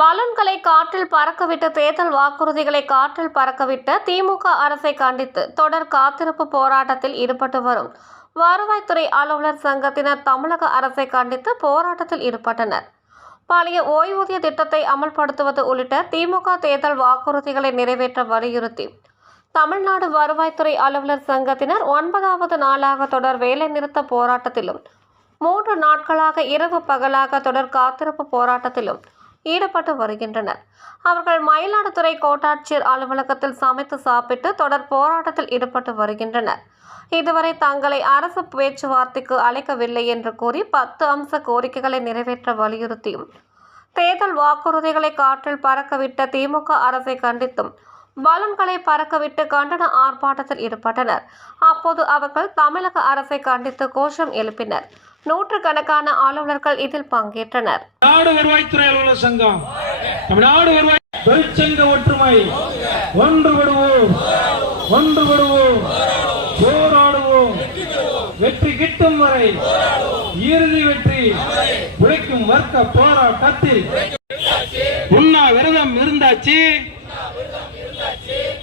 பலூன்களை காற்றில் பறக்கவிட்ட தேர்தல் வாக்குறுதிகளை காற்றில் பறக்கவிட்ட திமுக அரசை கண்டித்து தொடர் காத்திருப்பு போராட்டத்தில் ஈடுபட்டு வரும். வருவாய்த்துறை அலுவலர் சங்கத்தினர் தமிழக அரசை கண்டித்து போராட்டத்தில் ஈடுபட்டனர். பழைய ஓய்வூதிய திட்டத்தை அமல்படுத்துவது உள்ளிட்ட திமுக தேர்தல் வாக்குறுதிகளை நிறைவேற்ற வலியுறுத்தி தமிழ்நாடு வருவாய்த்துறை அலுவலர் சங்கத்தினர் ஒன்பதாவது நாளாக தொடர் வேலைநிறுத்த போராட்டத்திலும் மூன்று நாட்களாக இரவு பகலாக தொடர் காத்திருப்பு போராட்டத்திலும் ஈடுபட்டு வருகின்றனர். அவர்கள் மயிலாடுதுறை கோட்டாட்சியர் அலுவலகத்தில் சமைத்து சாப்பிட்டு தொடர் போராட்டத்தில் ஈடுபட்டு வருகின்றனர். இதுவரை தங்களை அரசு பேச்சுவார்த்தைக்கு அழைக்கவில்லை என்று கூறி பத்து அம்ச கோரிக்கைகளை நிறைவேற்ற வலியுறுத்தியும். தேர்தல் வாக்குறுதிகளை காற்றில் பறக்கவிட்ட திமுக அரசை கண்டித்தும் பலூன்களை பறக்கவிட்டு கண்டன ஆர்ப்பாட்டத்தில் ஈடுபட்டனர். அப்போது அவர்கள் தமிழக அரசை கண்டித்து கோஷம் எழுப்பினர். நூற்றுக்கணக்கான அலுவலர்கள் இதில் பங்கேற்றனர். நாடு வருவாய்த்துறை அலுவலர் சங்கம் தமிழ்நாடு வருவாய் தொழிற்சங்க ஒற்றுமை ஒன்றுபடுவோம் ஒன்றுபடுவோம் போராடுவோம். வெற்றி கிட்டும் வரை இறுதி வெற்றி உழைக்கும் வர்க்க போராட்டத்தில். உண்ணா விரதம் இருந்தாச்சு.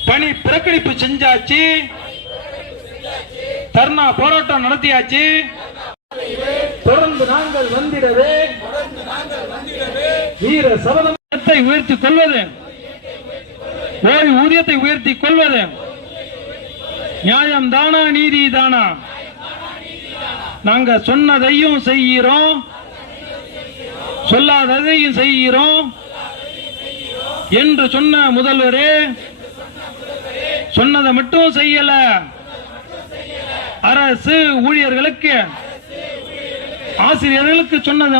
பணி பிரகடிப்பு செஞ்சாச்சு. தர்ணா போராட்டம் நடத்தியாச்சு. தொடர்ந்து நாங்கள் வந்திடவே. வீர சபதத்தை உயர்த்திக் கொள்வது. ஓய்வு ஊதியத்தை உயர்த்தி கொள்வது. நியாயம் தானா நீதி தானா? நாங்க சொன்னதையும் செய்கிறோம். சொல்லாததையும் செய்கிறோம். என்று சொன்ன முதல்வரே சொன்னதை மட்டும் செய்யல. அரசு ஊழியர்களுக்கு ஆசிரியர்களுக்கு சொன்னதை